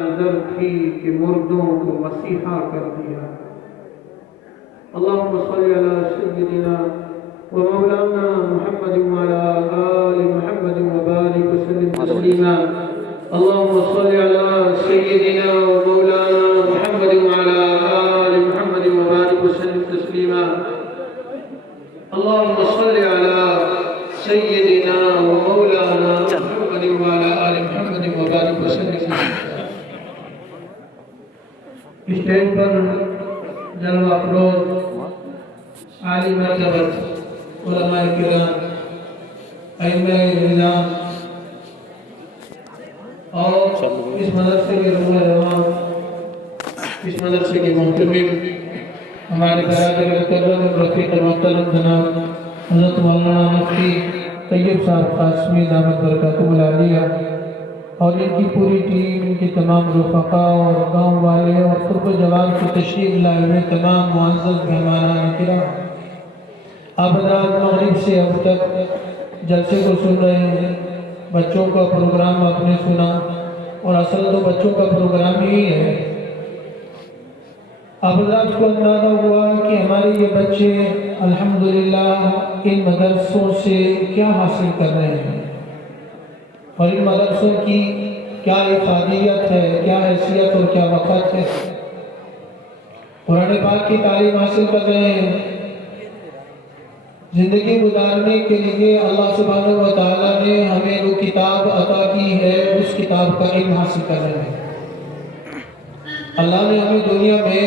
نظر تھی کہ مردوں کو مسیحا کر دیا۔ اللہم صلی علی سیدنا و مولانا محمد وعلی آل محمد وبارک وسلم تسلیما۔ اللہم صلی علی سیدنا و مولانا محمد وعلی آل محمد وبارک وسلم تسلیما۔ اللہم صلی علی سیدنا و مولانا محمد وعلی آل محمد وبارک وسلم تسلیما۔ اسٹیج پر جلوہ افروز عالی مرتبت علماء کرام، ائمہ نظام اور اس مدرسے کے رہنما روان، اس مدرسے کے محترم ہمارے برادر مکرم رفیق المحترم جناب حضرت مولانا مفتی طیب صاحب قاسمی دامت برکاتہ العالیہ اور ان کی پوری ٹیم، ان کے تمام رفقاء اور گاؤں والے اور قرب و جوان کو تشریف لائے ہوئے تمام معزز مہمانان کرام، آپ حضرات مغرب سے اب تک جلسے کو سن رہے ہیں۔ بچوں کا پروگرام آپ نے سنا اور اصل تو بچوں کا پروگرام ہی ہے۔ آپ حضرات کو اندازہ ہوا کہ ہمارے یہ بچے الحمدللہ ان مدرسوں سے کیا حاصل کر رہے ہیں اور ان مدرسوں کی کیا افادیت ہے، کیا حیثیت اور کیا وقت ہے۔ قرآن پاک کی تعلیم حاصل کر رہے ہیں، زندگی گزارنے کے لیے اللہ سبحانہ و تعالیٰ نے ہمیں جو کتاب عطا کی ہے اس کتاب کا علم حاصل کر رہے ہیں۔ اللہ نے ہمیں دنیا میں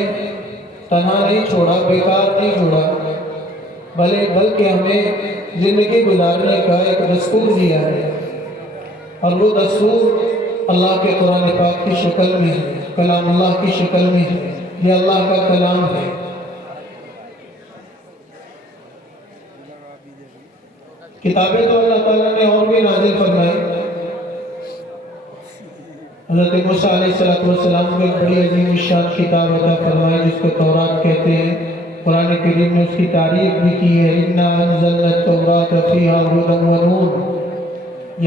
تنہا نہیں چھوڑا، بیکار نہیں چھوڑا، بلکہ ہمیں زندگی گزارنے کا ایک دستور دیا ہے، اور وہ دستور اللہ کے قرآن پاک کی شکل میں ہے، کلام اللہ کی شکل میں ہے، یہ اللہ کا کلام ہے۔ کتابیں تو اللہ تعالیٰ نے اور بھی نازل فرمائی۔ حضرت موسیٰ علیہ السلام کو ایک بڑی عظیم الشان کتاب عطا فرمائی جس کو تورات کہتے ہیں۔ قرآن کریم نے اس کی تعریف بھی کی ہے، اِنَّا أَنزَلْنَا التَّوْرَاةَ فِيهَا هُدًى وَنُورٌ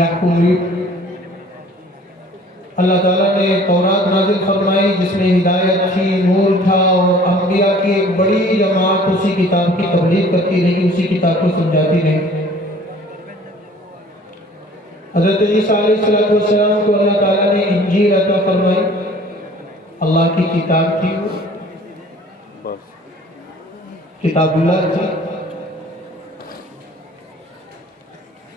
یحکم بِهِ۔ اللہ تعالیٰ نے تورات نازل فرمائی جس میں ہدایت تھی، نور تھا، اور انبیاء کی ایک بڑی جماعت اسی کتاب کی تبلیغ کرتی رہی، اسی کتاب کو سمجھاتی رہی۔ حضرت عیسیٰ علیہ السلام کو اللہ تعالیٰ نے انجیل عطا فرمائی، اللہ کی کتاب تھی، کتاب اللہ تھی۔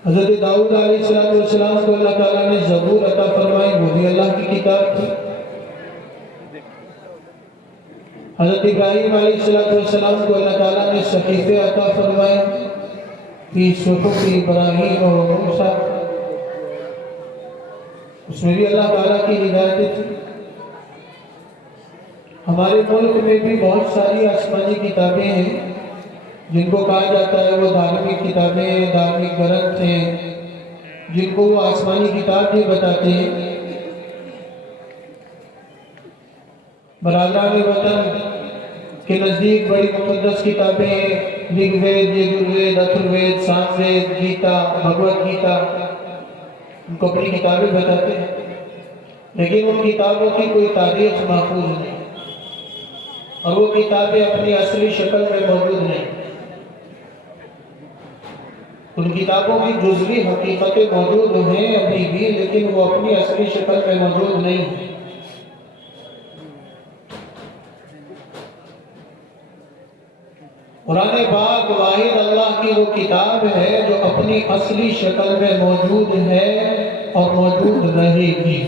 حضرت داؤد علیہ السلام کو اللہ تعالیٰ نے زبور عطا فرمائی، وہ بھی اللہ کی کتاب تھی۔ حضرت ابراہیم علیہ السلام کو اللہ تعالیٰ نے صحیفے عطا فرمائے، فی صحف ابراہیم و موسیٰ، اس میں بھی اللہ تعالیٰ کی ہدایت تھی۔ ہمارے ملک میں بھی بہت ساری آسمانی کتابیں ہیں جن کو کہا جاتا ہے وہ دھارمک کتابیں ہیں، دھارمک گرنتھ ہیں، جن کو وہ آسمانی کتاب بھی بتاتے ہیں۔ برادران وطن کے نزدیک بڑی مقدس کتابیں ہیں، رگ وید، یجروید، اتھروید، ساموید، گیتا، بھگوت گیتا، ان کو اپنی کتابیں بتاتے ہیں، لیکن ان کتابوں کی کوئی تاریخ محفوظ نہیں، اور وہ کتابیں اپنی اصلی شکل میں موجود نہیں۔ ان کتابوں کی جزوی حقیقتیں موجود ہیں ابھی بھی، لیکن وہ اپنی اصلی شکل میں موجود نہیں ہیں۔ قرآن پاک واحد اللہ کی وہ کتاب ہے جو اپنی اصلی شکل میں موجود ہے اور موجود رہے گی۔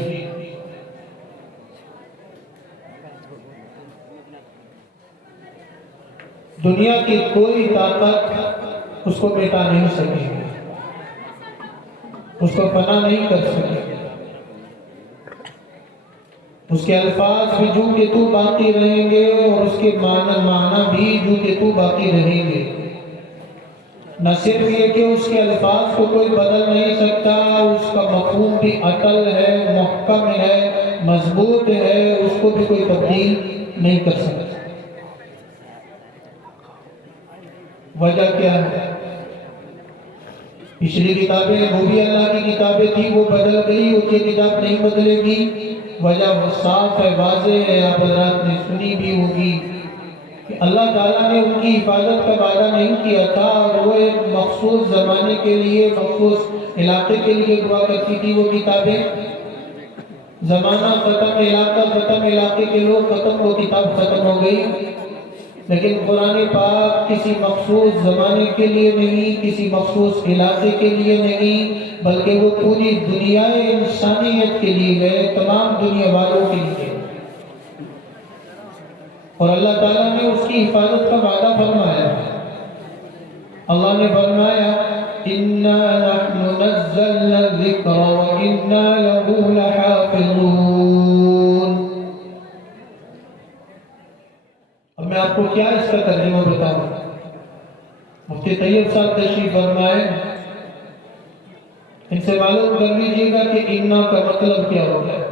دنیا کی کوئی طاقت اس کو مٹا نہیں سکے گی، اس کو فنا نہیں کر سکے گی۔ اس کے الفاظ بھی جو کہ تو باقی رہیں گے، اور اس کے معنی بھی جو کہ تو باقی رہیں گے۔ نہ صرف یہ کہ اس کے الفاظ کو کوئی بدل نہیں سکتا، اس کا مفہوم بھی اٹل ہے، محکم ہے، مضبوط ہے، اس کو بھی کوئی تبدیل نہیں کر سکتا۔ وجہ کیا ہے؟ پچھلی کتابیں وہ بھی اللہ کی کتابیں تھی، وہ بدل گئی، وہ یہ کتاب نہیں بدلے گی۔ وجہ وہ صاف ہے، واضح ہے، آپ حضرات نے سنی بھی ہوگی کہ اللہ تعالیٰ نے ان کی حفاظت کا وعدہ نہیں کیا تھا، اور وہ ایک مخصوص زمانے کے لیے، مخصوص علاقے کے لیے ہوا کرتی تھی وہ کتابیں۔ زمانہ ختم، علاقہ ختم، علاقے کے لوگ ختم، وہ کتاب ختم ہو گئی۔ لیکن قرآن پاک کسی مخصوص زمانے کے لیے نہیں، کسی مخصوص علاقے کے لیے نہیں، بلکہ وہ پوری دنیا انسانیت کے لیے ہے، تمام دنیا والوں کے لیے۔ اور اللہ تعالیٰ نے اس کی حفاظت کا وعدہ فرمایا۔ اللہ نے فرمایا إِنَّا نَحْنُ نَزَّلْنَا الذِّكْرَ وَإِنَّا لَهُ لَحَافِظُونَ۔ اب میں آپ کو کیا اس کا ترجمہ بتاؤں؟ مفتی طیب صاحب تشریف فرمائے، ان سے معلوم کر لیجیے گا کہ اِنَّا کا مطلب کیا ہوتا ہے،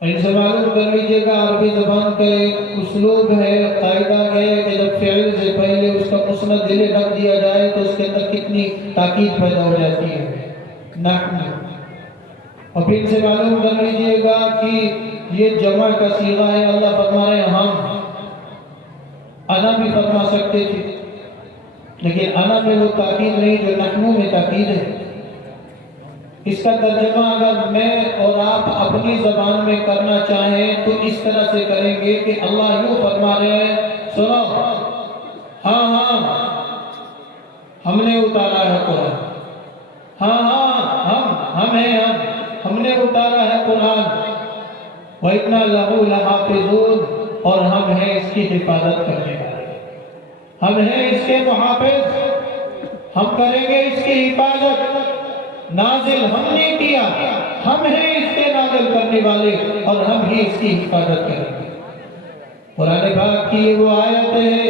ان سے معلوم کر لیجیے گا عربی زبان کا ایک اسلوب ہے، قاعدہ ہے کہ جب فعل سے پہلے اس کا مسند دل رکھ دیا جائے تو اس کے اندر کتنی تاکید پیدا ہو جاتی ہے، نحن۔ اور پھر ان سے معلوم کر لیجیے گا کہ یہ جمع کا صیغہ ہے، اللہ فرما رہے ہیں ہم، انا بھی فرما سکتے تھے لیکن انا میں وہ تاکید نہیں جو نحنو میں تاکید ہے۔ اس کا ترجمہ اگر میں اور آپ اپنی زبان میں کرنا چاہیں تو اس طرح سے کریں گے کہ اللہ یوں فرما رہے ہیں، سنو، ہاں ہاں ہم نے اتارا ہے قرآن، ہاں ہاں ہم ہیں، ہم نے اتارا ہے قرآن، وَإِنَّا لَهُ لَحَافِظُونَ، اور ہم ہیں اس کی حفاظت کرنے والے، ہم ہیں اس کے محافظ، ہم کریں گے اس کی حفاظت، نازل ہم نے کیا، ہم ہیں اس کے نازل کرنے والے، اور ہم ہی اس کی حفاظت کریں گے۔ قرآن پاک کی وہ آیت ہے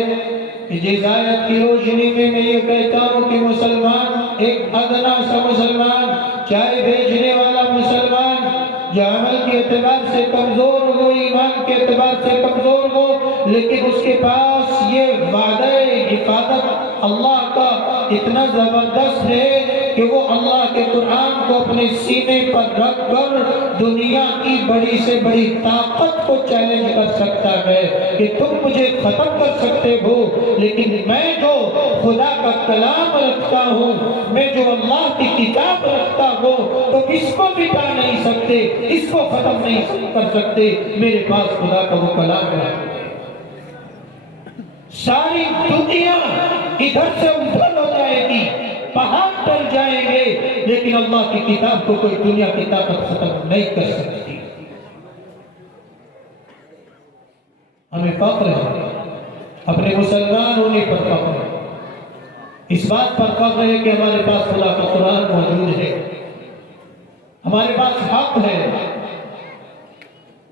کہ جس آیت کی روشنی میں میں یہ کہتا ہوں کہ مسلمان، ایک ادنا سا مسلمان، چائے بیچنے والا مسلمان، جو عمل کے اعتبار سے کمزور ہو، ایمان کے اعتبار سے کمزور ہو، لیکن اس کے پاس یہ وعدہ حفاظت اللہ کا اتنا زبردست ہے کہ وہ اللہ کے قرآن کو اپنے سینے پر رکھ کر دنیا کی بڑی سے بڑی طاقت کو چیلنج کر سکتا ہے کہ تم مجھے ختم کر سکتے ہو، لیکن میں جو خدا کا کلام رکھتا ہوں، میں جو اللہ کی کتاب رکھتا ہوں، تو اس کو مٹا نہیں سکتے، اس کو ختم نہیں کر سکتے، میرے پاس خدا کا وہ کلام ہے۔ ساری دنیا ادھر سے ادھر ہو جائے گی، پہاڑ ٹل جائیں گے، لیکن اللہ کی کتاب کو کوئی دنیا کی طاقت ختم نہیں کر سکتی۔ ہمیں فخر ہے، اپنے مسلمان ہونے پر فخر ہے، اس بات پر فخر ہے کہ ہمارے پاس خدا کا قرآن موجود ہے، ہمارے پاس حق ہے۔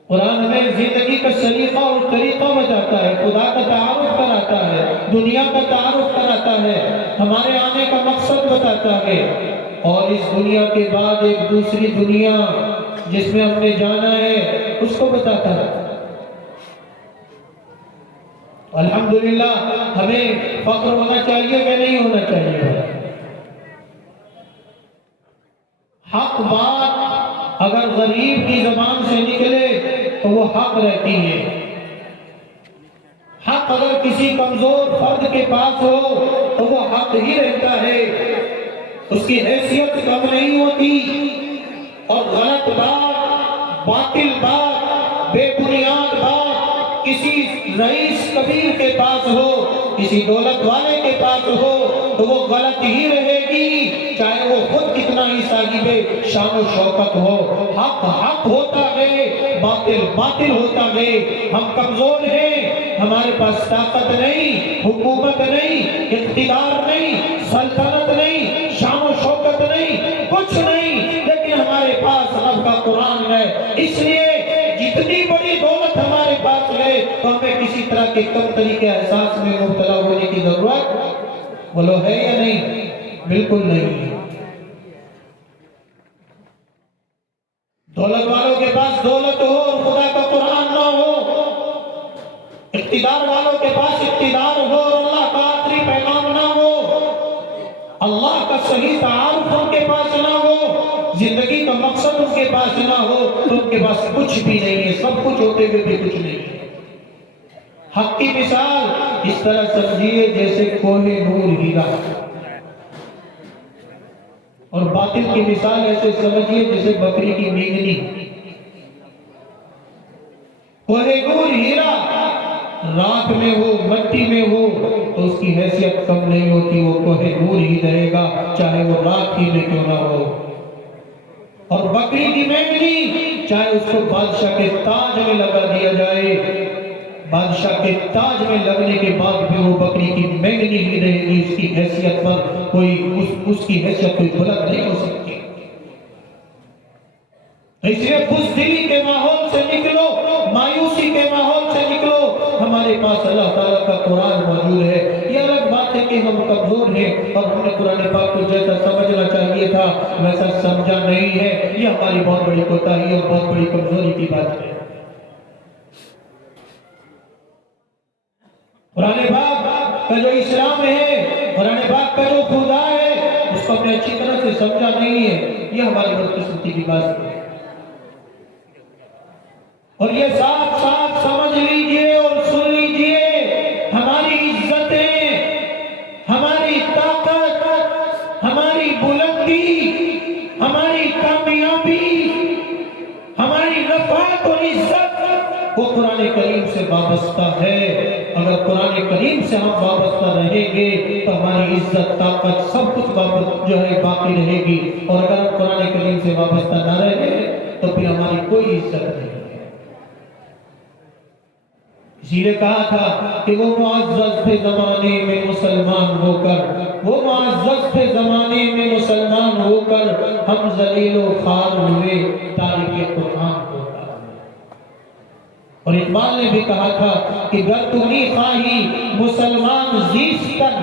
قرآن ہمیں زندگی کا سلیقہ اور طریقہ بتاتا ہے، خدا کا تعارف کراتا ہے، دنیا کا تعارف کراتا ہے، ہمارے آنے کا مقصد بتاتا ہے، اور اس دنیا کے بعد ایک دوسری دنیا جس میں ہم نے جانا ہے اس کو بتاتا ہے۔ الحمدللہ ہمیں فخر ہونا چاہیے کہ نہیں ہونا چاہیے؟ حق بات اگر غریب کی زبان سے نکلے تو وہ حق رہتی ہے، حق اگر کسی کمزور فرد کے پاس ہو تو وہ حق ہی رہتا ہے، اس کی حیثیت کم نہیں ہوتی، اور غلط بات، باطل بات، بے بنیاد بات کسی رئیس کبیر کے پاس ہو، کسی دولت والے کے پاس ہو تو وہ غلط ہی رہے گی، چاہے وہ خود کتنا ہی صاحب شان و شوکت ہو۔ حق حق ہوتا ہے، باطل باطل ہوتا ہے۔ ہم کمزور ہیں، ہمارے پاس طاقت نہیں، حکومت نہیں، اقتدار نہیں، سلطنت نہیں، شان و شوکت نہیں، کچھ نہیں، لیکن ہمارے پاس رب کا قرآن ہے۔ اس لیے جتنی بڑی دولت ہمارے پاس ہے تو ہمیں کسی طرح کے کمتری کے احساس میں مبتلا ہونے کی ضرورت بولو ہے یا نہیں؟ بالکل نہیں۔ دولت والوں کے پاس دولت ہو اور خدا کا قرآن نہ ہو، اقتدار والوں کے پاس اقتدار ہو اور اللہ کا آخری پیغام نہ ہو، اللہ کا صحیح تعارف ان کے پاس نہ ہو، زندگی کا مقصد ان کے پاس نہ ہو تو ان کے پاس کچھ بھی نہیں ہے، سب کچھ ہوتے ہوئے بھی کچھ نہیں ہے۔ حق کی مثال اس طرح سمجھیے جیسے کوہ نور ہیرا، اور باطل کی مثال ایسے سمجھیے جیسے بکری کی مینگنی۔ کوہ نور ہیرا راکھ میں ہو، مٹی میں ہو تو اس کی حیثیت کم نہیں ہوتی، وہ کوہ نور ہی رہے گا چاہے وہ راکھ ہی میں کیوں نہ ہو۔ اور بکری کی مینگنی چاہے اس کو بادشاہ کے تاج میں لگا دیا جائے، بادشاہ کے تاج میں لگنے کے بعد بھی وہ بکری کی مینگنی ہی رہے گی، اس کی حیثیت پر کوئی اس کی حیثیت کوئی بلند نہیں ہو سکتی۔ اس لیے بزدلی کے ماحول سے نکلو، مایوسی کے ماحول سے نکلو۔ ہمارے پاس اللہ تعالیٰ کا قرآن موجود ہے۔ یہ الگ بات ہے کہ ہم کمزور ہیں اور ہم نے قرآن پاک کو جیسا سمجھنا چاہیے تھا ویسا سمجھا نہیں ہے، یہ ہماری بہت بڑی کوتاہی اور بہت بڑی کمزوری کی بات ہے۔ قرآن پاک کا جو اسلام ہے، قرآن پاک کا جو خدا ہے، اس کو اپنے اچھی طرح سے سمجھا نہیں ہے، یہ ہماری بدقسمتی کی بات ہے۔ اور یہ صاف صاف سمجھ لیجئے اور سن لیجئے، ہماری عزتیں، ہماری طاقت، ہماری بلندی، ہماری کامیابی، ہماری نفعت اور عزت وہ قرآن کریم سے وابستہ ہے۔ اگر قرآن کریم سے ہم وابستہ رہیں گے تو ہماری عزت، طاقت سب کچھ جو ہے باقی رہے گی، اور اگر ہم قرآن کریم سے وابستہ نہ رہیں تو پھر ہماری کوئی عزت نہیں۔ اسی لیے کہا تھا کہ وہ معزز تھے زمانے میں مسلمان ہو کر، وہ معزز تھے زمانے میں مسلمان ہو کر، ہم ذلیل و خوار ہوئے تاریخ قرآن کو۔ اور اقبال نے بھی کہا تھا کہ گر تو نی خواہی مسلمان زیستن،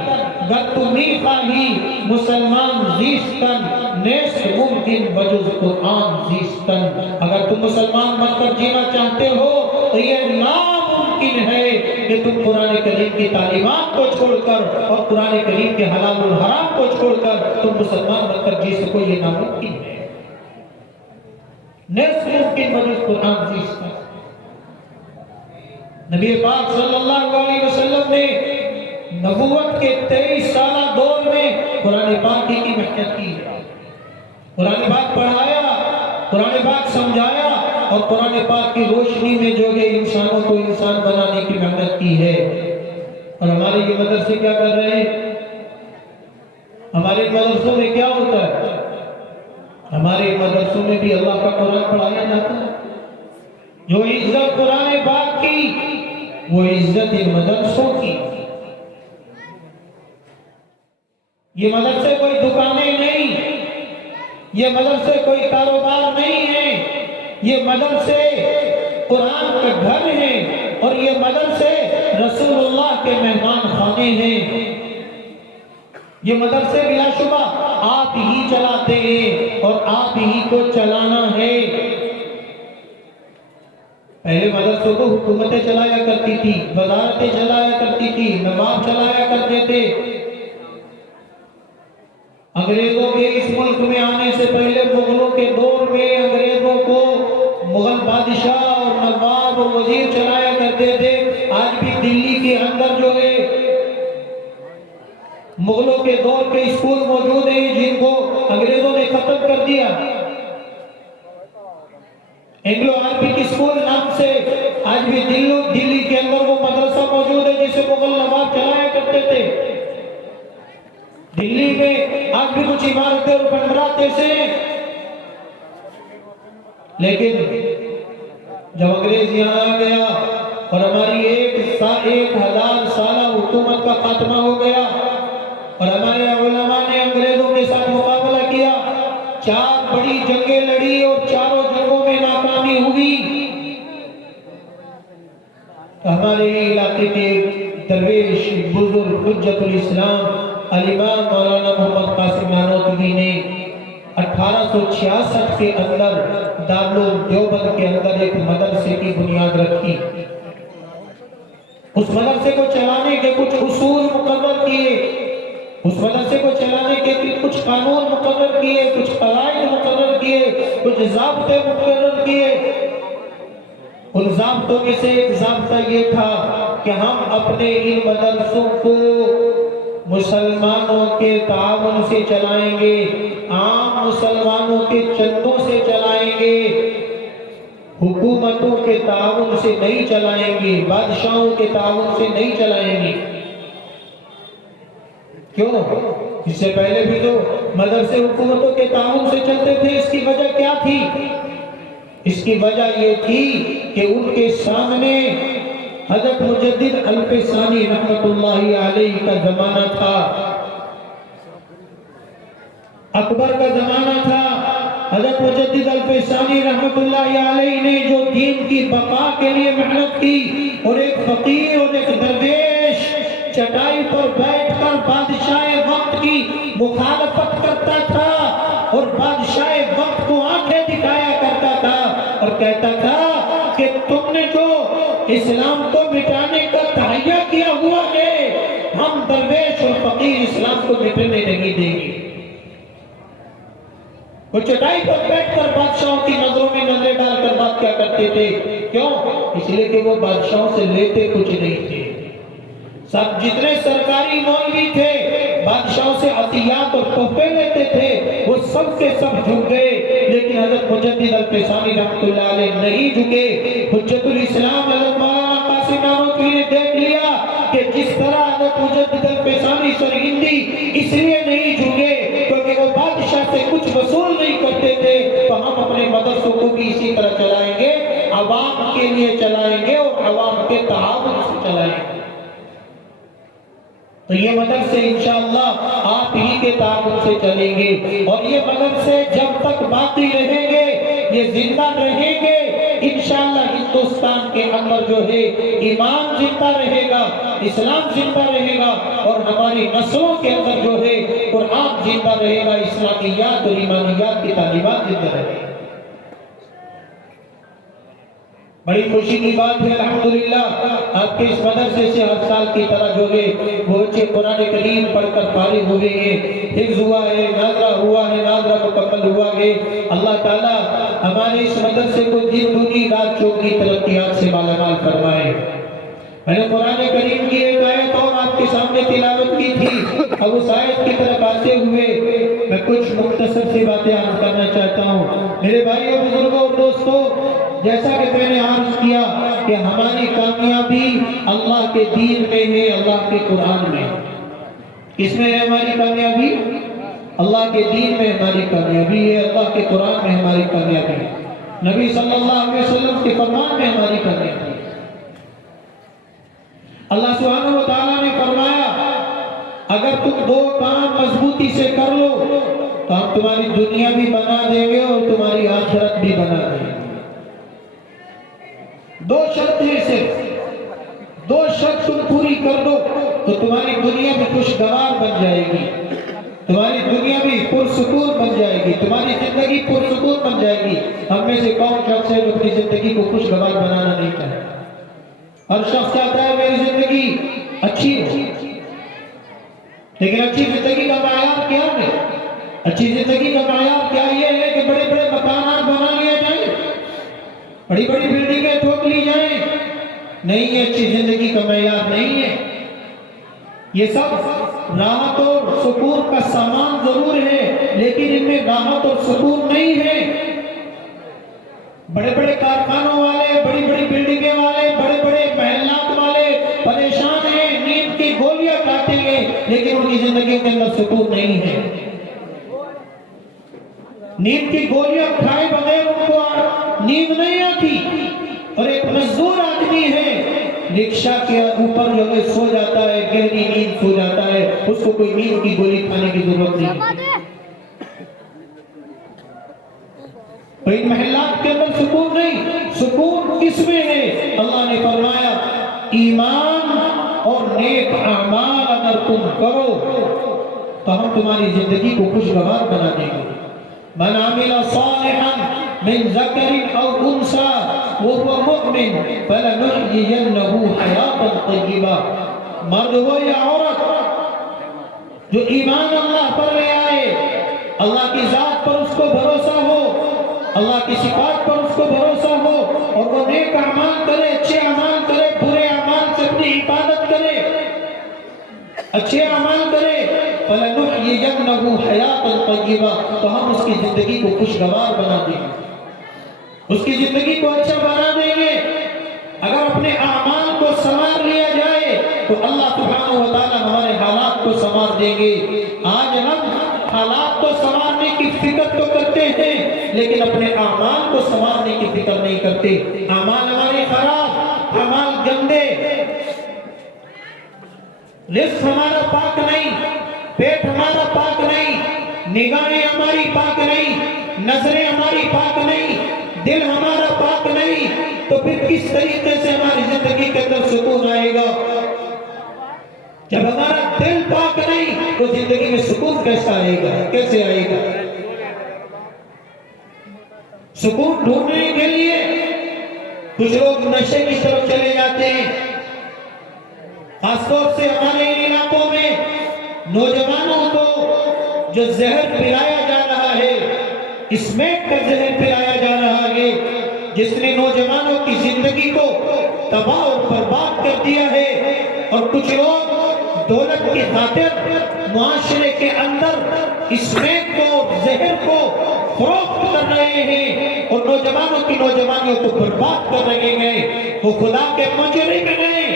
گر تو نی خواہی مسلمان زیستن، نیست ممکن بجز قرآن زیستن۔ اگر تم مسلمان بن کر جینا چاہتے ہو تو یہ ناممکن ہے کہ تم قرآن کریم کی تعلیمات کو چھوڑ کر اور قرآن کریم کے حلال و حرام کو چھوڑ کر تم مسلمان بن کر جی سکو، یہ ناممکن ہے۔ نیست ممکن بجز قرآن زیستن۔ نبی پاک صلی اللہ علیہ وسلم نے نبوت کے 23 سالہ دور میں قرآن پاک کی محنت کی، قرآن پاک پڑھایا، قرآن پاک سمجھایا، اور قرآن پاک کی روشنی میں جو کہ انسانوں کو انسان بنانے کی محنت کی ہے۔ اور ہمارے یہ مدرسے کیا کر رہے ہیں؟ ہمارے مدرسوں میں کیا ہوتا ہے؟ ہمارے مدرسوں میں بھی اللہ کا قرآن پڑھایا جاتا ہے۔ جو عزت قرآن پاک کی وہ عزت ان مدرسوں کی۔ یہ مدرسے کوئی دکانیں نہیں، یہ مدرسے کوئی کاروبار نہیں ہے، یہ مدرسے قرآن کا گھر ہیں، اور یہ مدرسے رسول اللہ کے مہمان خانے ہیں۔ یہ مدرسے بلا شبہ آپ ہی چلاتے ہیں اور آپ ہی کو چلانا ہے۔ پہلے مدرسوں کو حکومتیں چلایا کرتی تھی، وزارتیں چلایا کرتی تھی، نواب چلایا کرتے تھے۔ انگریزوں کے اس ملک میں آنے سے پہلے مغلوں کے دور میں انگریزوں کو مغل بادشاہ اور نواب اور وزیر چلایا کرتے تھے۔ آج بھی دلی کے اندر جو ہے مغلوں کے دور کے اسکول موجود ہیں جن کو انگریزوں نے ختم کر دیا۔ اینگلو عربک اسکول نام سے آج بھی دلی کے اندر وہ مدرسہ موجود ہے جسے مغل نواب چلایا کرتے تھے۔ دلی میں آج بھی کچھ عمارتیں اور بندرات ایسے ہیں، لیکن جب انگریز یہاں آ گیا اور ہماری 1000 سالہ حکومت کا خاتمہ ہو گیا اور ہمارے علماء نے انگریزوں کے ساتھ مقابلہ کیا، 4 بڑی جنگیں لڑی اور چاروں جنگوں میں ناکامی ہوئی، ہمارے علاقے کے درویش بزرگ حجت الاسلام الامام مولانا محمد قاسم نانوتوی نے 1866 کے اندر دارالعلوم دیوبند کے اندر ایک مدرسے کی بنیاد رکھی۔ اس مدرسے کو چلانے کے کچھ اصول مقرر کیے۔ اس مدرسے کو چلانے کے لیے کچھ قانون مقرر کیے، کچھ قواعد مقرر کیے، کچھ ضابطے مقرر کیے۔ ان ضابطوں میں سے ایک ضابطہ یہ تھا کہ ہم اپنے ان مدرسوں کو مسلمانوں کے تعاون سے چلائیں گے، عام مسلمانوں کے چندوں سے چلائیں گے، حکومتوں کے تعاون سے نہیں چلائیں گے، بادشاہوں کے تعاون سے نہیں چلائیں گے۔ کیوں؟ اس سے پہلے بھی تو مدرسے حکومتوں کے تعاون سے چلتے تھے۔ اس کی وجہ کیا تھی؟ اس کی وجہ یہ تھی کہ ان کے سامنے حضرت مجدد الفسانی رحمت اللہ علیہ کا زمانہ تھا، اکبر کا زمانہ تھا۔ حضرت مجدد الفسانی رحمت اللہ علیہ نے جو دین کی بقا کے لیے محنت کی، اور ایک فقیر اور ایک درویش چٹائی پر بیٹھ کر بادشاہ وقت کی مخالفت کرتا تھا، اور بادشاہ وقت کو آنکھیں دکھایا کرتا تھا اور کہتا تھا کہ تم نے جو اسلام کو مٹانے کا تہیہ کیا ہوا ہے، ہم درویش اور فقیر اسلام کو مٹنے نہیں دیں گے۔ وہ چٹائی پر بیٹھ کر بادشاہوں کی نظروں میں نظریں ڈال کر بات کیا کرتے تھے؟ کیوں؟ اس لیے کہ وہ بادشاہوں سے لیتے کچھ نہیں تھے۔ سب جتنے سرکاری مولوی تھے بادشاہوں سے عطیات اور تحفے لیتے تھے، وہ سب کے سب جھک گئے، لیکن حضرت مجدد الفسانی رحمۃ اللہ علیہ نہیں جھکے۔ حجت الاسلام حضرت مولانا قاسم نانوتوی نے دیکھ لیا کہ جس طرح حضرت مجدد الفسانی سرہندی اس لیے نہیں جھکے کیونکہ وہ بادشاہ سے کچھ وصول نہیں کرتے تھے، تو ہم اپنے مدرسوں کو بھی اسی طرح چلائیں گے، عوام کے لیے چلائیں گے اور عوام کے تعاون سے چلائیں گے۔ تو یہ مدرسے انشاءاللہ آپ ہی کے تعاون سے چلیں گے، اور یہ مدرسے جب تک باقی رہیں گے، یہ زندہ رہیں گے، انشاءاللہ ہندوستان کے اندر جو ہے ایمان زندہ رہے گا، اسلام زندہ رہے گا، اور ہماری نسلوں کے اندر جو ہے قرآن زندہ رہے گا، اسلامیات اور ایمانیات کی تعلیمات زندہ رہے گا۔ بڑی خوشی کی بات ہے الحمدللہ آپ کے اس مدرسے سے ہر سال کی طرح جو ہے وہ بچے قرآن کریم پڑھ کر فارغ ہوئے ہیں، حفظ ہوا ہے، ناظرہ مکمل ہوا ہے۔ اللہ تعالیٰ ہمارے اس مدرسے کو دن دنی رات چوگنی ترقیات سے مالا مال فرمائے۔ میں نے قرآن کریم کی ایک آیت اور آپ کے سامنے تلاوت کی تھی، اب اس آیت کی طرف آتے ہوئے میں کچھ مختصر سی باتیں عرض کرنا چاہتا ہوں۔ میرے بھائیوں، بزرگوں اور دوستوں، جیسا کہ میں نے عرض کیا کہ ہماری کامیابی اللہ کے دین میں ہے، اللہ کے قرآن میں۔ کس میں ہے ہماری کامیابی؟ اللہ کے دین میں ہماری کامیابی ہے، اللہ کے قرآن میں ہماری کامیابی ہے، نبی صلی اللہ علیہ وسلم کے فرمان میں ہماری کامیابی ہے۔ اللہ سبحانہ و تعالیٰ نے فرمایا اگر تم دو کام مضبوطی سے کر لو تو ہم تمہاری دنیا بھی بنا دیں گے اور تمہاری آخرت بھی بنا دیں گے۔ دو شرط ہیں، صرف دو شرط تم پوری کر دو تو تمہاری دنیا بھی خوشگوار بن جائے گی، تمہاری دنیا بھی پرسکون بن جائے گی، تمہاری زندگی پرسکون بن جائے گی۔ ہم میں سے کون شخص ہے جو اپنی زندگی کو خوشگوار بنانا نہیں چاہتا؟ ہر شخص چاہتا ہے میری زندگی اچھی ہو، لیکن اچھی زندگی کا معیار کیا ہے؟ اچھی زندگی کا معیار کیا یہ ہے کہ بڑے بڑے مکانات بنا لیے جائیں، بڑی بڑی بلڈنگیں ٹھوک لی جائیں؟ نہیں ہے، اچھی زندگی کا معیار نہیں ہے۔ یہ سب راحت اور سکون کا سامان ضرور ہے، لیکن ان میں راحت اور سکون نہیں ہے۔ بڑے بڑے کارخانوں والے، بڑی بڑی بلڈنگیں والے، بڑے بڑے محلات والے پریشان ہیں، نیند کی گولیاں کھاتے ہیں، لیکن ان کی زندگی کے اندر سکون نہیں ہے۔ نیند کی گولیاں کھائے بغیر ان کو نیند نہیں آتی، اور ایک مزدور آدمی ہے رکشہ کے اوپر جو ہے سو جاتا ہے، گہری نیند سو جاتا ہے، اس کو کوئی نیند کی گولی کھانے کی ضرورت نہیں۔ تو ان محلات کے اندر سکون نہیں، سکون کس میں ہے؟ اللہ نے فرمایا ایمان اور نیک اعمال اگر تم کرو تو ہم تمہاری زندگی کو خوشگوار بنا دیں گے۔ من عمل صالحا من ذکر او انثى وهو مؤمن فلنحيينه حیاتا طیبہ۔ مرد ہو یا عورت، جو ایمان اللہ پر لے آئے، اللہ کی ذات پر اس کو بھروسہ ہو، اللہ کی صفات پر اس کو بھروسہ ہو، اور وہ نیک اعمال کرے، اچھے اعمال کرے، برے اعمال سے اپنی حفاظت کرے، اچھے اعمال کرے، فَلَنُحْيِيَنَّهُ حَيَاةً طَيِّبَةً، تو ہم اس کی زندگی کو خوشگوار بنا دیں گے، اس کی زندگی کو اچھا بنا دیں گے۔ اگر اپنے اعمال کو سنوار لیا جائے تو اللہ سبحانہ و تعالی ہمارے حالات کو سنوار دیں گے۔ آج ہم حالات کو سنوارنے کی فکر تو کرتے ہیں لیکن اپنے اعمال کو سنوارنے کی فکر نہیں کرتے۔ اعمال ہمارے خراب، اعمال گندے، لسٹ ہمارا پاک نہیں، پیٹ ہمارا پاک نہیں، نگاہیں ہماری پاک نہیں، نظریں ہماری پاک نہیں، دل ہمارا پاک نہیں، تو پھر کس طریقے سے ہماری زندگی کے اندر سکون آئے گا؟ جب ہمارا دل پاک نہیں تو زندگی میں سکون کیسا آئے گا؟ کیسے آئے گا؟ سکون ڈھونڈنے کے لیے کچھ لوگ نشے کی طرف چلے جاتے ہیں، خاص طور سے ہمارے علاقوں میں نوجوانوں کو جو زہر پلایا جا رہا ہے، اسمیک کا زہر پلایا جا رہا ہے، جس نے نوجوانوں کی زندگی کو تباہ اور برباد کر دیا ہے، اور کچھ لوگ دولت کی خاطر معاشرے کے اندر اسمیک کو، زہر کو فروخت کر رہے ہیں اور نوجوانوں کی نوجوانیوں کو برباد کر رہے ہیں۔ وہ خدا کے مجرم نہیں،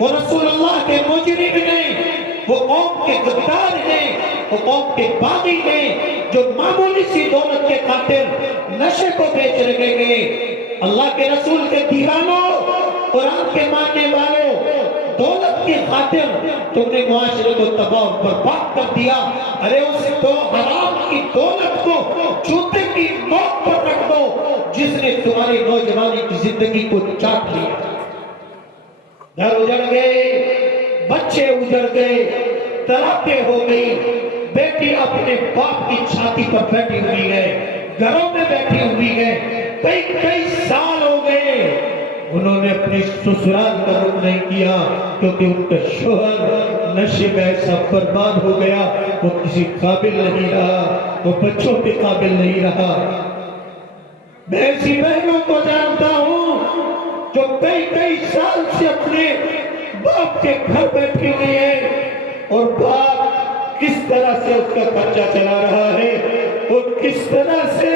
وہ رسول اللہ کے مجرم نہیں، وہ قوم کے غدار ہیں، وہ قوم کے باغی ہیں جو معمولی سی دولت کے خاطر نشے کو بیچ رہے ہیں۔ اللہ کے رسول کے دیوانوں، قرآن کے ماننے والوں، دولت کی خاطر تم نے معاشرے کو تباہ و برباد کر دیا۔ ارے اس تو حرام کی دولت کو جوتے کی نوک پر رکھ دو جس نے تمہاری نوجوانی کی زندگی کو چاٹ لیا۔ گھر اجڑ گئے، بچے اجڑ گئے، طلاقیں ہو گئی، بیٹی اپنے باپ کی چھاتی پر بیٹھی ہوئی ہے، گھروں میں بیٹھی ہوئی ہے، کئی سال ہو گئے، انہوں نے اپنی سسرال کا رخ نہیں کیا کیونکہ ان کا شوہر نشے میں ایسا برباد ہو گیا، وہ کسی قابل نہیں رہا، وہ بچوں کے قابل نہیں رہا۔ میں ایسی بہنوں کو جانتا ہوں جو کئی سال سے اپنے باپ کے گھر بیٹھی ہوئی ہے، اور باپ کس طرح سے اس کا خرچہ چلا رہا ہے، اور کس طرح سے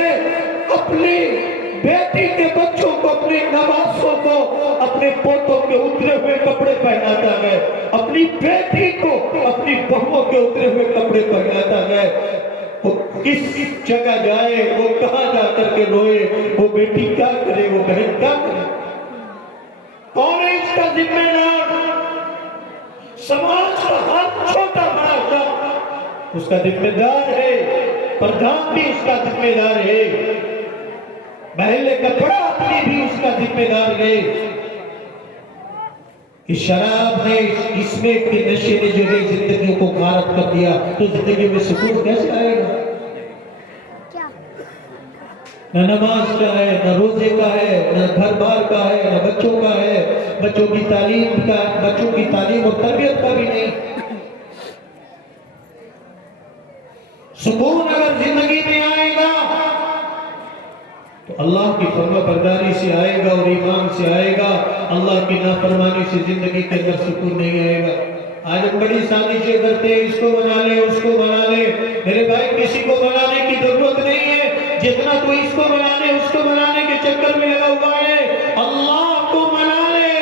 اپنی بیٹی کے بچوں کو، اپنے نواسوں کو، اپنے پوتوں کے اترے ہوئے کپڑے پہناتا ہے، اپنی بیٹی کو اپنی بہووں کے اترے ہوئے کپڑے پہناتا ہے۔ وہ کس جگہ جائے، وہ کہاں جا کر کے روئے، وہ بیٹی کیا کرے، وہ بہن کیا کرے؟ کون ہے اس کا ذمہ دار؟ سماج کا ہر چھوٹا بڑا فرد اس کا ذمہ دار ہے، پردھان بھی اس کا ذمہ دار ہے، محلے کا بڑا آدمی بھی اس کا ذمہ دار ہے۔ اس شراب نے، اس میں کے نشے نے جو ہے زندگیوں کو غارت کر دیا، تو زندگی میں سکون کیسے آئے گا؟ نہ نماز کا ہے، نہ روزے کا ہے، نہ گھر بار کا ہے، نہ بچوں کا ہے، بچوں کی تعلیم اور تربیت کا بھی نہیں۔ سکون اگر زندگی میں آئے گا تو اللہ کی فرما برداری سے آئے گا اور ایمان سے آئے گا، اللہ کی نافرمانی سے زندگی کے اندر سکون نہیں آئے گا۔ آج ہم بڑی سازشیں کرتے ہیں، اس کو بنا لے، اس کو بنا لے۔ میرے بھائی، کسی کو بنانے کی ضرورت نہیں ہے، جتنا تو اس کو بنانے، اس کو بنانے کے چکر میں لگا ہوا ہے، اللہ کو بنا لے،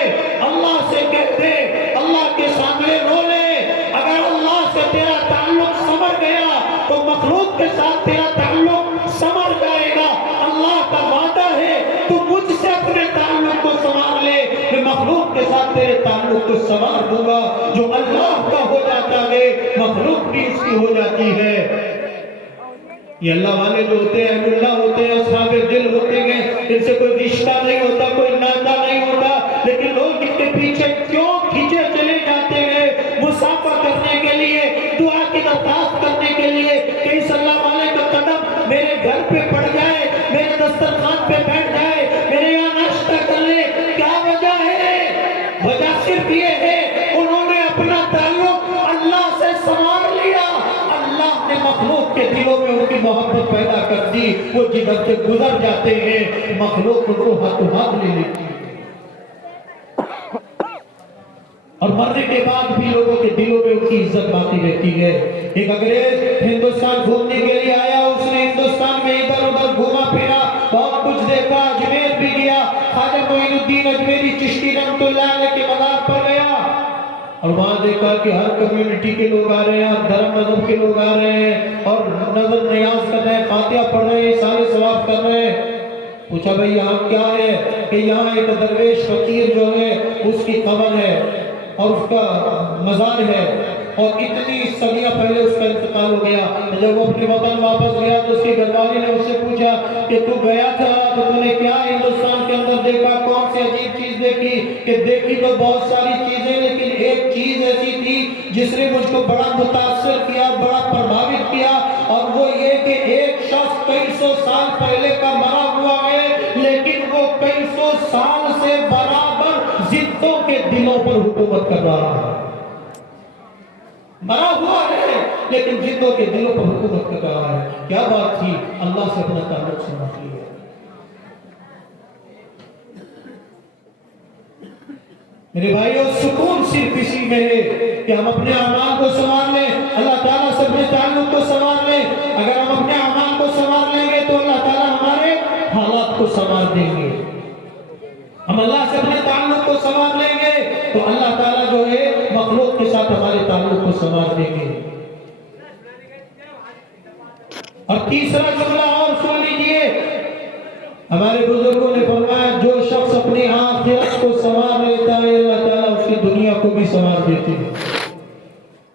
اللہ سے کہہ دے، اللہ کے سامنے رو لے۔ اگر اللہ سے تیرا تعلق سمر گیا تو مخلوق کے ساتھ تیرا تعلق سمر جائے گا۔ اللہ کا وعدہ ہے، تو مجھ سے اپنے تعلق کو سنوار لے، میں مخلوق کے ساتھ تیرے تعلق کو سنوار دوں گا۔ جو اللہ کا ہو جاتا ہے، مخلوق بھی اس کی ہو جاتی ہے۔ یہ اللہ والے جو ہوتے ہیں، اللہ ہوتے ہیں، اصحاب دل ہوتے ہیں، ان سے کوئی رشتہ نہیں ہوتا، کوئی ناطہ نہیں ہوتا، لیکن لوگ ان کے پیچھے کیوں کھینچے چلے جاتے ہیں؟ مسافہ کرنے کے لیے، دعا کی درخواست کرنے کے لیے کہ اس اللہ والے کا قدم میرے گھر پہ پڑ جائے، میرے دسترخوان پہ بیٹھ جائے، میرے یہاں ناشتہ کر لے۔ کیا وجہ ہے؟ وجہ صرف یہ ہے، انہوں نے اپنا تعلق اللہ سے سنوار لیا۔ دلوں میں ان کی محبت پیدا کر دی، وہ جدھر سے گزر جاتے ہیں مخلوق ان کو ہاتھوں ہاتھ لے لیتی ہے، اور مرنے کے بعد بھی لوگوں کے دلوں میں ان کی عزت باقی رہتی ہے۔ ایک انگریز ہندوستان گھومنے کے لیے آیا، اس نے ہندوستان میں ادھر ادھر گھوما پھرا، بہت کچھ دیکھا، اجمیر بھی گیا، خواجہ معین الدین اجمیری چشتی رحمۃ اللہ علیہ کے مزار پر گیا، اور وہاں دیکھا کہ ہر کمیونٹی کے لوگ آ رہے ہیں، ہر دھرم مذہب کے لوگ آ رہے ہیں، اور نظر نیاز کر رہے ہیں، فاتحہ پڑھ رہے ہیں، سارے ثواب کر رہے ہیں۔ پوچھا بھئی یہاں کیا ہے؟ کہ یہاں ایک درویش فقیر جو ہے اس کی قبر ہے اور اس کا مزار ہے، اور اتنی صدیاں پہلے اس کا انتقال ہو گیا۔ جب وہ اپنے وطن واپس گیا تو اس کی گھر والی نے اس سے پوچھا کہ تو گیا تھا تو تو نے کیا ہندوستان کے اندر دیکھا، کون سی عجیب چیز دیکھی؟ کہ دیکھی تو بہت ساری چیزیں، لیکن ایک چیز ایسی تھی جس نے مجھ کو بڑا متاثر کیا، بڑا پربھاوت کیا، اور وہ یہ کہ ایک شخص کئی سو سال پہلے کا مرا ہوا ہے، لیکن وہ کئی سو سال سے برابر زندوں کے دلوں پر حکومت کر رہا ہے۔ مرا ہوا ہے لیکن زندوں کے دلوں پر حکومت کر رہا ہے۔ کیا بات تھی؟ اللہ سے اپنا تعلق سمجھ لیا۔ میرے بھائیو، سکون صرف اسی میں ہے کہ ہم اپنے اعمال کو سنوار لیں، اللہ تعالیٰ سے اپنے تعلق کو سنوار لیں۔ اگر ہم اپنے اعمال کو سنوار لیں گے تو اللہ تعالیٰ ہمارے حالات کو سنوار دیں گے۔ ہم اللہ سے اپنے تعلق کو سنوار لیں گے تو اللہ تعالیٰ جو ہے مخلوق کے ساتھ ہمارے تعلق کو سنوار دیں گے۔ اور تیسرا جملہ اور سن لیجئے، ہمارے بزرگوں نے فرمایا جو شخص اپنی آخرت کو سنوار لیتا ہے اللہ تعالیٰ اس کی دنیا کو بھی سنوار دیتے ہیں۔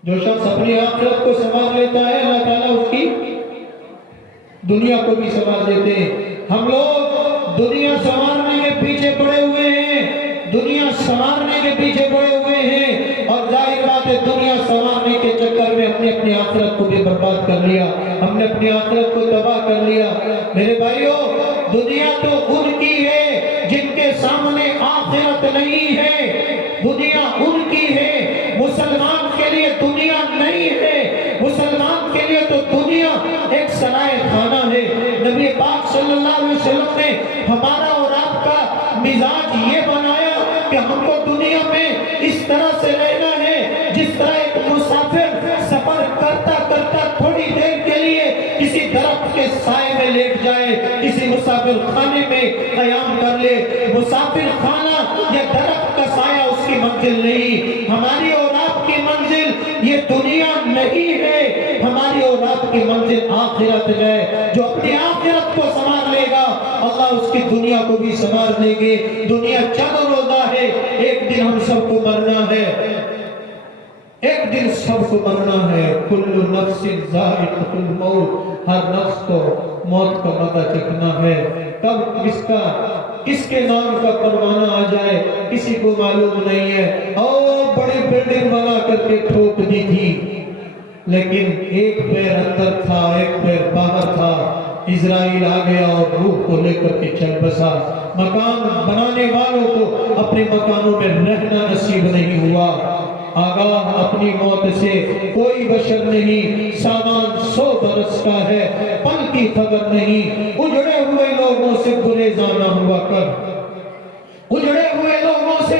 جو شخص اپنی آخرت کو سنوار لیتا ہے اللہ تعالیٰ اس کی دنیا کو بھی سنوار دیتے ہیں۔ ہم لوگ دنیا سنوارنے کے پیچھے پڑے ہوئے ہیں، دنیا سنوارنے کے پیچھے پڑے ہوئے ہیں، اور ظاہر بات ہے دنیا سنوارنے کے چکر میں ہم نے اپنی آخرت کو بھی برباد کر لیا، ہم نے اپنی آخرت کو تباہ کر لیا۔ میرے بھائیو، دنیا تو ان کی ہے جن کے سامنے آخرت نہیں ہے، دنیا ان کی ہے، مسلمان کے لیے دنیا نہیں ہے، مسلمان کے لیے تو دنیا ایک سرائے خانہ ہے۔ نبی پاک صلی اللہ علیہ وسلم نے ہمارا اور آپ کا مزاج یہ بنایا کہ ہم کو دنیا میں اس طرح سے رہنا ہے جس طرح ایک مسافر سفر کرتا کرتا تھوڑی دیر کے لیے کسی درخت کے سائے میں لیٹ جائے، کسی مسافر خانے میں قیام کر لے۔ مسافر خانہ یا درخت کا سایہ اس کی منزل نہیں، ہماری اور آپ کی منزل یہ دنیا نہیں ہے، ہماری اور آپ کی منزل آخرت ہے۔ جو اپنی آخرت کو سنوار لے گا اللہ اس کی دنیا کو بھی سنوار دے گے۔ دنیا چند روزہ ہے، ایک دن ہم سب کو مرنا ہے، ایک دن سب کو مرنا ہے۔ کل نفس ذائقۃ الموت، ہر نفس کو موت کا مزہ چکھنا ہے۔ کب کس کے نام کا پروانہ آ جائے کسی کو معلوم نہیں ہے۔ اور بڑی بلڈنگ بنا کر کے ٹھوک دی تھی، لیکن ایک پیر اندر تھا ایک پیر باہر تھا۔ اسرائیل آ گیا اور روح کو لے کر کے چل بسا۔ مکان بنانے والوں کو اپنے مکانوں میں رہنا نصیب نہیں ہوا۔ آگاہ اپنی موت سے کوئی بشر نہیں، سامان 100 برس کا ہے، پل کی خبر نہیں۔ اجڑے ہوئے لوگوں سے گریزاں نہ ہوا کر، اجڑے ہوئے لوگوں سے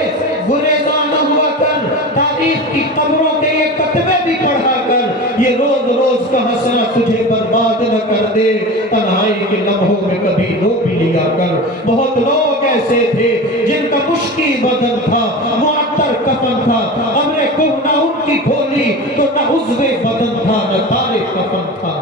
گریزاں نہ ہوا کر، تاریخ کی قبروں کے یہ کتبے بھی پڑھا کر، یہ روز روز کا ہنسنا تجھے برباد نہ کر دے، تنہائی کے لمحوں میں کبھی رو بھی لیا کر۔ بہت لوگ ایسے تھے جن کا مشکی بدن تھا، معطر کفن تھا، قبر کوہ نہ ان کی کھولی تو نہ عضو بدن تھا نہ تارے کفن تھا۔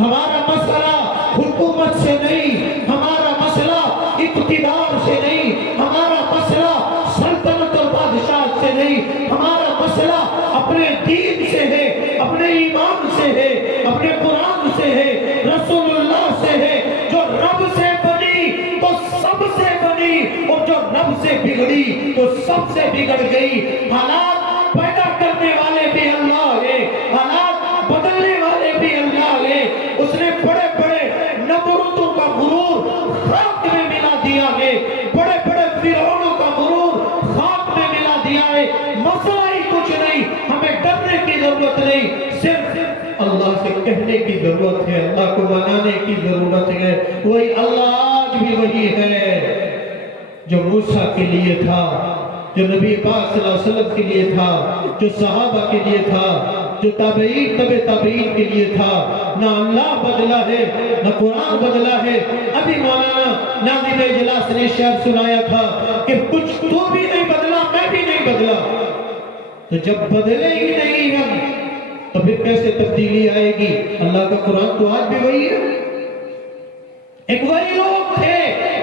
ہمارا مسئلہ حکومت سے نہیں، ہمارا مسئلہ اقتدار سے نہیں، ہمارا مسئلہ سلطنت اور بادشاہ سے نہیں، ہمارا مسئلہ اپنے دین سے ہے، اپنے ایمان سے ہے، اپنے قرآن سے ہے، رسول اللہ سے ہے۔ جو رب سے بنی تو سب سے بنی، اور جو رب سے بگڑی تو سب سے بگڑ گئی۔ حالات پیدا کرنے والے بھی اللہ ہے، حالات بدلنے والے بھی اللہ ہے۔ اس نے بڑے بڑے نمرودوں کا غرور خاک میں ملا دیا ہے، بڑے بڑے فرعونوں کا غرور خاک میں ملا دیا ہے۔ مسئلہ ہی کچھ نہیں، ہمیں ڈرنے کی ضرورت نہیں، صرف اللہ اللہ سے کہنے کی ضرورت ہے، اللہ کو منانے کی ضرورت ہے۔ وہی اللہ آج بھی وہی ہے جو موسیٰ کے لیے تھا، جو نبی پاک صلی اللہ علیہ وسلم کے لیے تھا، جو صحابہ کے لیے تھا، جو تابعین تبع تابعین کے لیے تھا۔ نہ اللہ بدلا ہے، نہ قرآن بدلا ہے۔ ابھی مولانا ناظم اجلاس نے شعر سنایا تھا کہ کچھ تو بھی نہیں بدلا، میں بھی نہیں بدلا۔ تو جب بدلے ہی نہیں ہم تو پھر کیسے تبدیلی آئے گی؟ اللہ کا قرآن تو آج بھی وہی ہے۔ ایک وہی لوگ تھے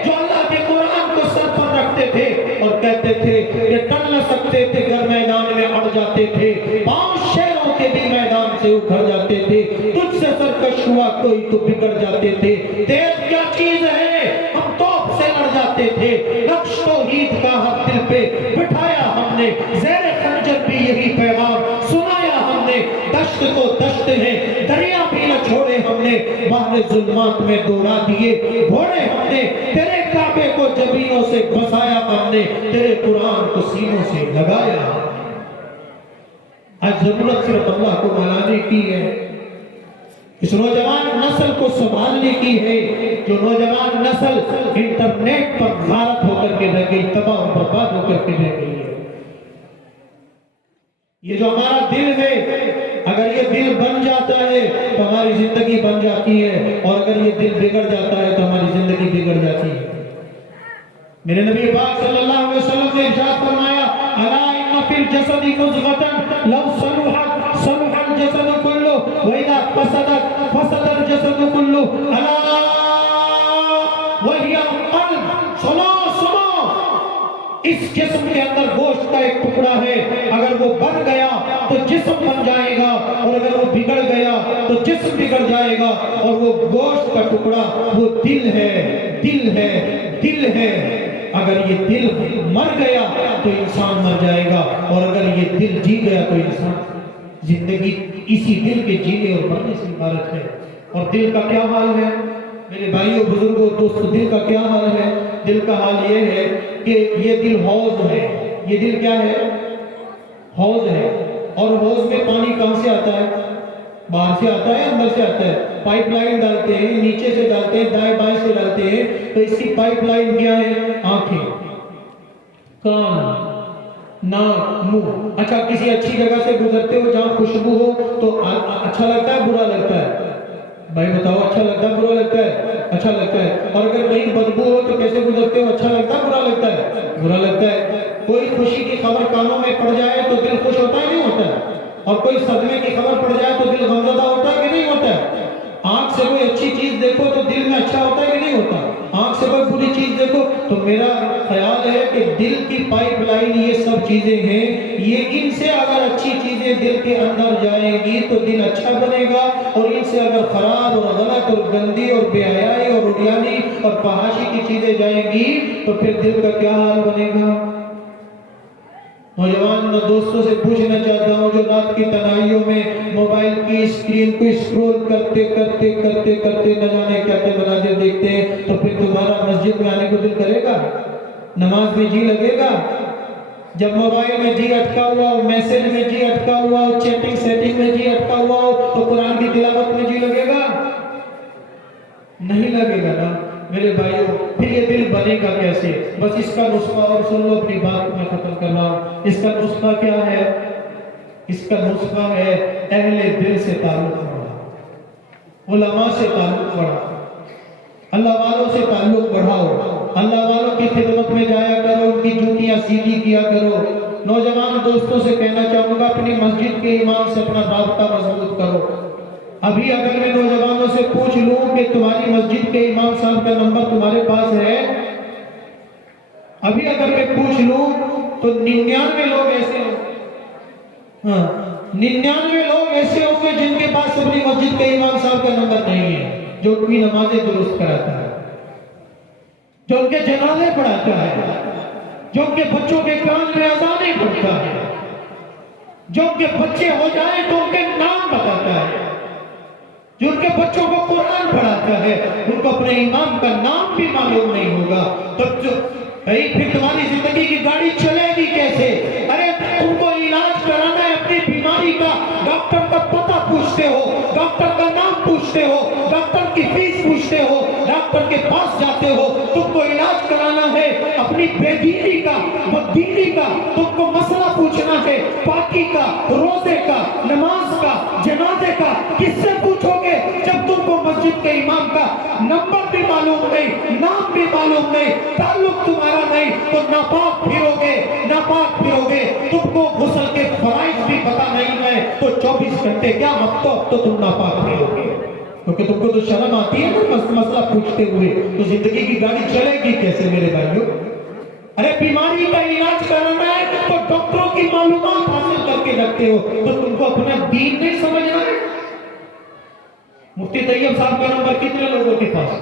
جو اللہ کے قرآن کو سر پر رکھتے تھے اور کہتے تھے کہ ٹل نہ سکتے تھے، گر میدان میں اڑ جاتے تھے، پاؤں شیروں کے بھی میدان سے اکھڑ جاتے تھے، تجھ سے سرکش ہوا کوئی تو بگڑ جاتے تھے، تیز کیا چیز ہے ہم توپ سے لڑ جاتے تھے، نقش توحید کا ہر دل پہ بٹھایا ہم نے، زیر خنجر بھی یہی پیغام سنایا ہم نے، دشت تو دشت ہے دریا بھی نہ چھوڑے ہم نے، بحر ظلمات میں دوڑا دیے گھوڑے ہم نے، تیرے کعبے کو جبینوں سے بسایا ہم نے، تیرے قرآن کو سینوں سے لگایا۔ آج ضرورت صرف اللہ کو منانے کی ہے، اس نوجوان نسل کو سنبھالنے کی ہے، جو نوجوان نسل انٹرنیٹ پر غارت ہو کر کے رہ گئی، تباہ و برباد ہو کر کے رہ گئی ہے۔ یہ جو ہمارا دل ہے، اگر یہ دل بن جاتا ہے تو ہماری زندگی بن جاتی ہے، اور اگر یہ دل بگڑ جاتا ہے تو ہماری زندگی بگڑ جاتی ہے۔ میرے نبی پاک صلی اللہ علیہ وسلم نے ارشاد فرمایا، الا ان فی الجسد مضغۃ لو صلحت صلح الجسد کلہ واذا فسدت فسد الجسد کلہ الا وہی القلب۔ سنو سنو، اس جسم کے اندر گوشت کا ایک ٹکڑا ہے، اگر وہ بن گیا تو جسم بن جائے گا، اور اگر وہ بگڑ گیا تو جسم بگڑ جائے گا، اور وہ گوشت کا ٹکڑا وہ دل ہے، دل ہے، دل ہے۔ اگر یہ دل مر گیا تو انسان مر جائے گا، اور اگر یہ دل جی گیا تو انسان، زندگی اسی دل کے جینے اور مرنے سے عبارت ہے۔ اور دل کا کیا حال ہے میرے بھائیوں بزرگوں دوستو؟ دل کا کیا حال ہے؟ دل کا حال یہ ہے کہ یہ دل حوض ہے۔ یہ دل کیا ہے؟ حوض ہے۔ اور حوض میں پانی کہاں سے آتا ہے؟ باہر سے آتا ہے، اندر سے آتا ہے۔ پائپ لائن ڈالتے ہیں، نیچے سے ڈالتے ہیں، دائیں بائیں سے ڈالتے ہیں، تو اس کی پائپ لائن کیا ہے؟ آنکھیں، کان، ناک، منہ۔ اچھا کسی اچھی جگہ سے گزرتے ہو جہاں خوشبو ہو تو اچھا لگتا ہے برا لگتا ہے؟ بھائی بتاؤ، اچھا لگتا ہے برا لگتا ہے؟ اچھا لگتا ہے۔ اور اگر کہیں بدبو ہو تو کیسے گزرتے ہو؟ اچھا لگتا ہے برا لگتا ہے؟ برا لگتا ہے۔ کوئی خوشی کی خبر کانوں میں پڑ جائے تو دل خوش ہوتا ہے نہیں ہوتا ہے؟ اور کوئی صدمے کی خبر پڑ جائے تو دل غمزدہ ہوتا ہے کہ نہیں ہوتا ہے؟ آنکھ سے کوئی اچھی چیز دیکھو تو دل میں اچھا ہوتا ہے کہ نہیں ہوتا؟ آنکھ سے کوئی بری چیز دیکھو تو میرا خیال ہے کہ دل کی پائپ لائن یہ سب چیزیں ہیں، یہ ان سے اگر اچھی چیزیں دل کے اندر جائیں گی تو دل اچھا بنے گا، اور ان سے اگر خراب اور غلط اور گندی اور بے حیائی اور اڈیانی اور فحاشی کی چیزیں جائیں گی تو پھر دل کا کیا حال بنے گا؟ نوجوان دوستوں سے پوچھنا چاہتا ہوں جو رات کی تنہائیوں میں موبائل کی اسکرین کو اسکرول کرتے کرتے کرتے کرتے نہ جانے کیا کیا مناظر دیکھتے ہیں، تو پھر تمہارا مسجد میں آنے کو دل کرے گا؟ نماز میں جی لگے گا؟ جب موبائل میں جی اٹکا ہوا ہو، میسج میں جی اٹکا ہوا ہو، چیٹنگ سیٹنگ میں جی اٹکا ہوا ہو، تو قرآن کی تلاوت میں جی لگے گا؟ نہیں لگے گا نا میرے بھائیوں۔ پھر یہ دل بنے گا کیسے؟ بس اس کا نسخہ، اور سن لو اپنی بات کو میں ختم کر رہا ہوں، اس کا نسخہ کیا ہے؟ اس کا نسخہ ہے اہل دل سے تعلق بڑھاؤ، علماء سے تعلق بڑھاؤ، اللہ والوں سے تعلق بڑھاؤ، اللہ والوں کی خدمت میں جایا کرو، ان کی جوتیاں سیدھی کیا کرو۔ نوجوان دوستوں سے کہنا چاہوں گا اپنی مسجد کے امام سے اپنا رابطہ مضبوط کرو۔ ابھی اگر میں نوجوانوں سے پوچھ لوں کہ تمہاری مسجد کے امام صاحب کا نمبر تمہارے پاس ہے، ابھی اگر میں پوچھ لوں تو 99 لوگ ایسے ہوں، 99 لوگ ایسے ہوں گے جن کے پاس اپنی مسجد کے امام صاحب کا نمبر نہیں ہے، جو ان کی نمازیں درست کراتا ہے، جو ان کے جنازے پڑھاتا ہے، جو ان کے بچوں کے کان میں اذانیں پڑھتا ہے، جو ان کے بچے ہو جائیں تو ان کے نام بتاتا ہے، جو ان کے بچوں کو قرآن پڑھاتا ہے، ان کو اپنے امام کا نام بھی معلوم نہیں ہوگا، پھر تمہاری زندگی کی گاڑی چلے گی کیسے؟ ارے تم کو علاج کرانا ہے اپنی بیماری کا، ڈاکٹر کا پتہ پوچھتے ہو، ڈاکٹر کے پاس جاتے ہو، تم کو علاج کرانا ہے اپنی بے دینی کا، بددینی کا، تم کو مسئلہ پوچھنا ہے پاکی کا، روزے کا، نماز کا، جنازے کا، کس سے پوچھو گے جب تم کو مسجد کے امام کا نمبر بھی معلوم نہیں، نام بھی معلوم نہیں، تعلق تمہارا نہیں، تو ناپاک پھرو گے، تم کو غسل کے فرائض بھی پتہ نہیں ہے تو 24 گھنٹے کیا وقت اب تو تم ناپاک پھرو گے، کیونکہ تم کو تو شرم آتی ہے نا مسئلہ پوچھتے ہوئے، تو زندگی کی گاڑی چلے گی کیسے میرے بھائیوں؟ ارے بیماری کا علاج کرنا ہے تو ڈاکٹروں کی معلومات حاصل کر کے رکھتے ہو، تو تم کو اپنا دین نہیں سمجھنا ہے؟ مفتی طیب صاحب کا نمبر کتنے لوگوں کے پاس؟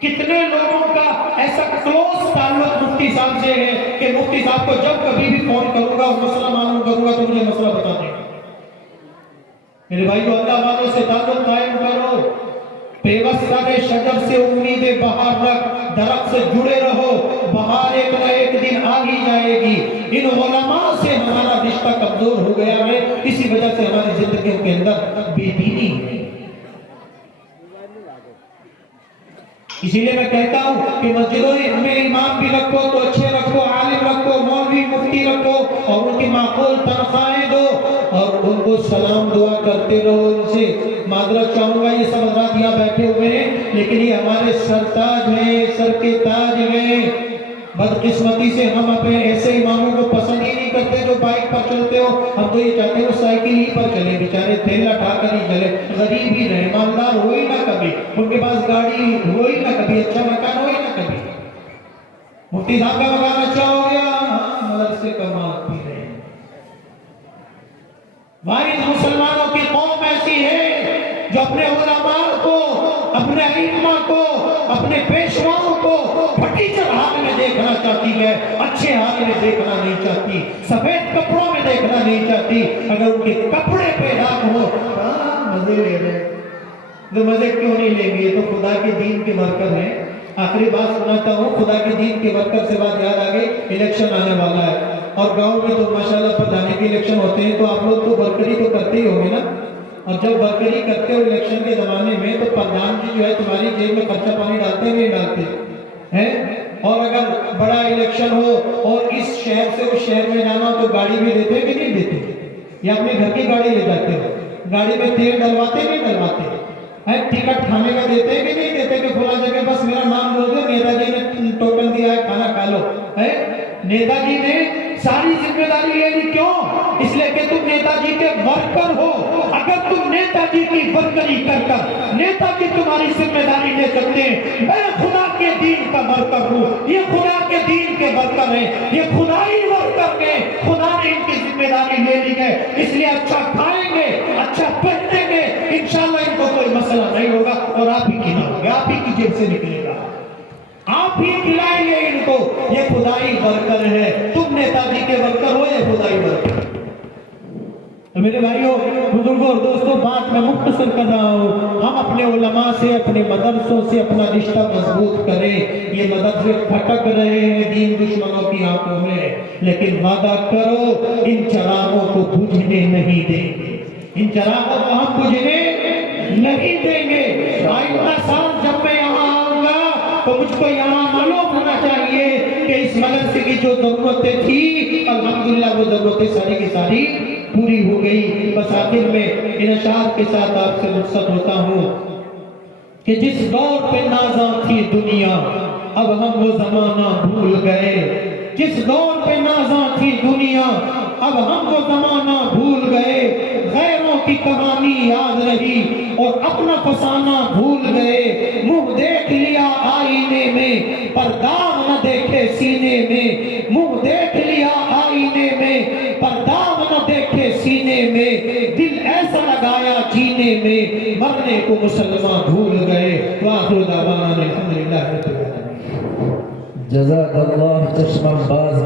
کتنے لوگوں کا ایسا کلوز تعلق مفتی صاحب سے ہے کہ مفتی صاحب کو جب کبھی بھی فون کروں گا اور مسئلہ معلوم کروں گا تو مجھے مسئلہ بتا دیں گے۔ میرے بھائیو، اللہ والوں سے تعلق قائم کرو، پیوستہ شجر سے امید بہار رکھ، درخت سے جڑے رہو، بہار ایک نہ ایک دن آ ہی جائے گی۔ ان علماء سے ہمارا رشتہ کمزور ہو گیا ہے، اسی وجہ سے ہماری زندگیوں کے اندر بے دینی ہے۔ اسی لیے میں کہتا ہوں کہ مسجدوں میں امام بھی رکھو تو اچھے رکھو، عالم رکھو، مولوی مفتی رکھو، اور ان کی معقول تنخواہیں دو، اور ان کو سلام دعا کرتے رہو۔ ان سے معذرت چاہوں گا، یہ سب حضرات یہاں بیٹھے ہوئے ہیں لیکن یہ ہمارے سرتاج ہیں، سر کے تاج ہیں۔ بدقسمتی سے ہم اپنے ایسے اماموں کو پسند ہی نہیں کرتے جو بائک پر چلتے ہو، ہم تو یہ چاہتے ہو سائیکل ہی پر چلے، بیچارے تھیلا اٹھا کر ہی چلے، غریب ہی رہے، مالدار ہو ہی نہ کبھی، ان کے پاس گاڑی ہو ہی نہ کبھی، اچھا مکان ہو ہی نہ کبھی۔ مفتی صاحب کا مکان اچھا ہو گیا، مدرسے کا مال پی رہے ہیں۔ واحد مسلمانوں کی قوم ایسی ہے جو اپنے علماء کو، اپنے ائمہ کو، اپنے پیشواؤں کو پھٹیچر حال میں دیکھنا چاہتی ہے، اچھے حال میں دیکھنا نہیں چاہتی، سفید کپڑوں میں دیکھنا نہیں چاہتی۔ اگر ان کے کپڑے پہ داغ ہو، مزے لے رہے، تو مزے کیوں نہیں لیں گے؟ یہ تو خدا کے دین کے ورکر ہیں۔ آخری بات سناتا ہوں، خدا کے دین کے ورکر سے بات یاد آ گئی، الیکشن آنے والا ہے اور گاؤں میں تو ماشاءاللہ پردھانی کے الیکشن ہوتے ہیں، تو آپ لوگ تو ورکری تو کرتے ہی ہوں گے نا، اور جب ورکری کرتے ہو الیکشن کے زمانے میں تو پردھان جی جو ہے تمہاری جیب میں خرچہ پانی ڈالتے ہیں نہیں ڈالتے ہیں؟ اور اگر بڑا الیکشن ہو اور اس شہر سے اس شہر میں جانا ہو تو گاڑی بھی دیتے کہ نہیں دیتے؟ یا اپنے گھر کی گاڑی لے جاتے ہو؟ گاڑی میں تیل ڈلواتے نہیں ڈلواتے؟ ٹکٹ کھانے کا دیتے کہ نہیں دیتے کہ فلاں جگہ بس میرا نام بول دو، نیتا جی نے ٹوکن دیا ہے کھانا کھا لو؟ نیتا جی نے ساری ذمہ داری لے لی، کیوں؟ اس لیے کہ تم نیتا جی کے ورکر ہو۔ اگر تم نیتا جی کی ورکری کر کر نیتا جی تمہاری ذمہ داری لے سکتے ہیں، میں خدا کے دین کا ورکر ہوں، یہ خدا کے دین کے ورکر ہیں، یہ خدائی ورکر ہیں، خدا نے ان کی ذمہ داری لے لی ہے، اس لیے اچھا کھائیں گے، اچھا پہنیں گے، انشاءاللہ ان کو کوئی مسئلہ نہیں ہوگا، اور آپ ہی کھلاؤ گے، آپ ہی کی جیب سے نکلے گا، آپ ہی کھلائیں گے ان کو۔ یہ خدائی ورکر ہے، تم نیتا جی کے ورکر ہو، یہ خدائی ورکر۔ تو میرے بھائیوں، بزرگوں اور دوستوں، بات میں مختصر کر رہا ہوں، ہم اپنے علماء سے، اپنے مدرسوں سے اپنا رشتہ مضبوط کریں۔ یہ مدرسے پھٹک رہے ہیں دین دشمنوں کی آنکھوں میں، لیکن وعدہ کرو ان چراغوں کو بجھنے نہیں دیں گے، ان چراغوں کو ہم بجھنے نہیں دیں گے۔ آئندہ سال جب میں یہاں آؤں گا تو مجھ کو یہاں معلوم ہونا چاہیے کہ اس مدرسے کی جو ضرورتیں تھی الحمدللہ وہ ضرورتیں ساری کی ساری پوری ہو گئی۔ بس آخر میں ان اشعار کے ساتھ آپ سے رخصت ہوتا ہوں کہ جس دور پہ نازاں تھی دنیا اب ہم وہ زمانہ بھول گئے، جس دور پہ نازاں تھی دنیا اب ہم وہ زمانہ بھول گئے، غیروں کی کہانی یاد رہی اور اپنا فسانہ بھول گئے، منہ دیکھ لیا آئینے میں پر داغ نہ دیکھے سینے میں، منہ دیکھ لیا آئینے میں پر داغ نہ دیکھے سینے میں، دل ایسا لگایا جینے میں مرنے کو مسلمان بھول گئے۔ وآخر دعوانا الحمدللہ رب العالمین۔ جزاک اللہ چشمہ باز